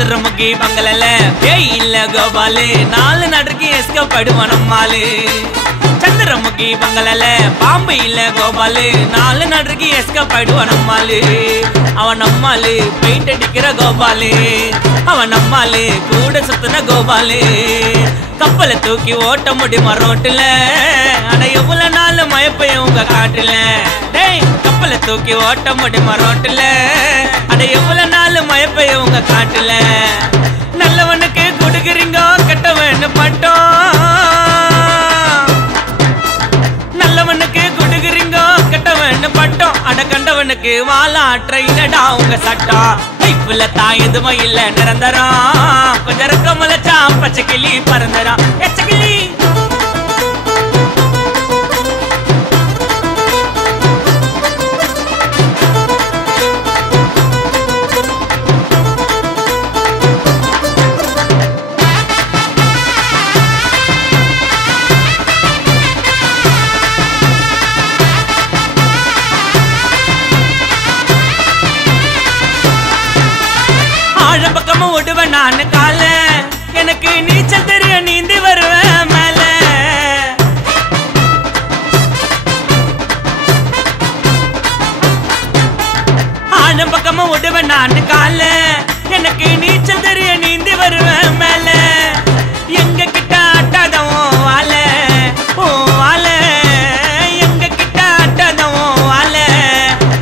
சந்திரமுகி பங்களல பேய் இல்ல கோபாலு, 4 நாட்டுக்கு எஸ்கேப் ஆயிடுவான் நம்மாலு. சந்திரமுகி பங்களல பாம்பு இல்ல கோபாலு, 4 நாட்டுக்கு எஸ்கேப் ஆயிடுவான் நம்மாலு. அவன் நம்மாலு பெயிண்ட் அடிக்கிற கோபாலு, அவன் நம்மாலு கூட சுத்தின கோபாலு. கப்பலை தூக்கி ஓட்ட முடியுமா ரோட்டுல, அட எவ்வளவு நாள் மயப்பையும் உங்க காட்டுல. டேய் கப்பலை தூக்கி ஓட்ட முடியுமா ரோட்டுல, அட எவ்வளவு நாள் மயப்பையும் உங்க காட்டுல. நல்லவனுக்கு கொடுக்குறீங்க கெட்டவன் பட்டோம், நல்லவனுக்கு கொடுக்குறீங்க கெட்டவன் பட்டோம். அட கண்டவனுக்கு வாலாற்றா உங்க சட்டம். லைஃப்ல தான் எதுவும் இல்ல நிரந்தரம், கொஞ்சம் ரக்கமலச்சா பச்சை கிளி பறந்துறான் எச்ச கிளி. பக்கமா ஓடுவேன் நான் கால, எனக்கு நீச்சல் தெரியும் நீந்தி வருவேன் மேல. ஆழம் பக்கமா ஓடுவேன் நான் கால, எனக்கு நீச்சல் தெரியும் நீந்தி வருவேன் மேல. எங்க கிட்ட அட்டாதம் வாழ வாழ, எங்க கிட்ட அட்டாதம் வாழ.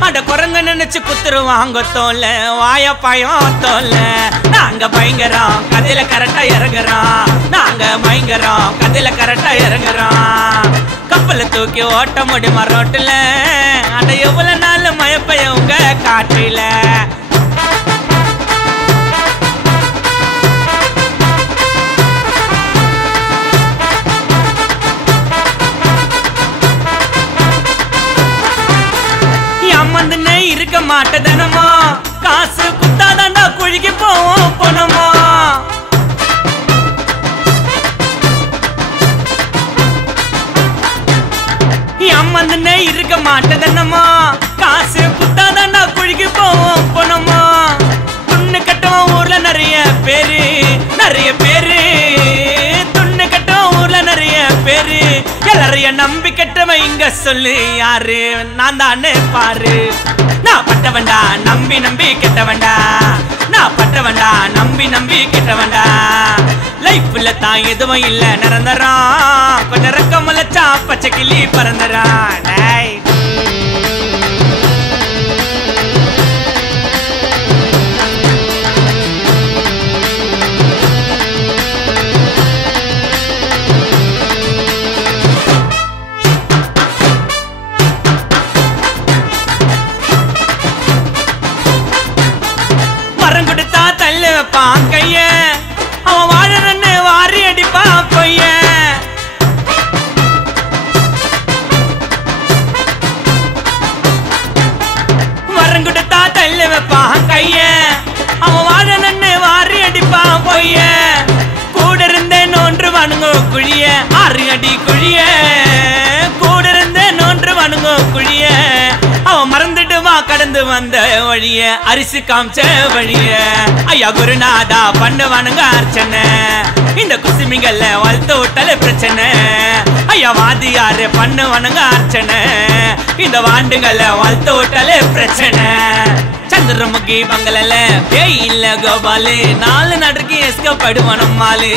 அட குரங்க நினைச்சு குத்துருவாங்க தோல, வாய பயம் தோல. நாங்க பயங்கரம் கதையில கரெக்டா இறங்குறோம், நாங்க பயங்கரம் கதையில கரெக்டா இறங்குறோம். கப்பலை தூக்கி ஓட்ட முடியுமா ரோட்டுல, அட எவ்வளவு நாள் மயப்பைய உங்க காட்டில. அம்மந்துன்னு இருக்க மாட்டதனமோ, காசு குத்தாதாண்டா குழிக்கு போவோம் போனமோ. அம்மந்துன்னு இருக்க மாட்டதனமோ, காசு குத்தாதாண்டா குழிக்கு போவோம் போனமோ. துண்ணு கட்டவன் ஊர்ல நிறைய பேரு, நிறைய பேரு. துண்ணு கட்டவன் ஊர்ல நிறைய பேரு. எல்லாரையும் நம்பி கட்டவன் இங்க சொல்லு யாரு, நான் தானே பாரு. நான் பட்டவன்டா நம்பி நம்பி கெட்டவன்டா, நான் பட்டவன்டா நம்பி நம்பி கெட்டவன்டா. லைஃப்ல தான் எதுவும் இல்ல நிரந்தரம், கொஞ்சம் ரக்கமலச்சா பச்சை கிளி பறந்துறான். வரம் கொடுத்தா தள்ளு வைப்பான் கைய, அவன் வாழறன்னு வாரி அடிப்பான் பொய்ய. வரம் கொடுத்தா தள்ளு வைப்பான் கைய, அவன் வாழறன்னு வாரி அடிப்பான் பொய்ய. கூட இருந்தே நோன்று வணுங்கோ குழிய, 6 அடி குழிய. கூட இருந்தே நோன்று வணுங்கோ குழிய. அவன் மறந்துடுவா கடந்து வந்த வழிய, அரிசி காமிச்ச வழிய. ஐயா குருநாதா பண்ணுவானுங்க அர்ச்சனை, இந்த குசிமிங்கல்ல வளர்த்து விட்டாலே பிரச்சனை. ஐயா வாதியாரு பண்ணுவானுங்க அர்ச்சனை, இந்த வாண்டுங்கல்ல வளர்த்து விட்டாலே பிரச்சனை. சந்திரமுகி பங்களல பேய் இல்ல கோபாலு, 4 நாட்டுக்கு எஸ்கேப் ஆயிடுவான் நம்மாலு.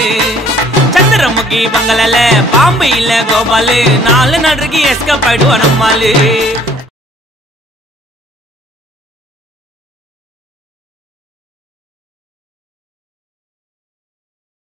சந்திரமுகி பங்களல பாம்பு இல்ல கோபாலு, 4 நாட்டுக்கு எஸ்கேப் ஆயிடுவான் நம்மாலு.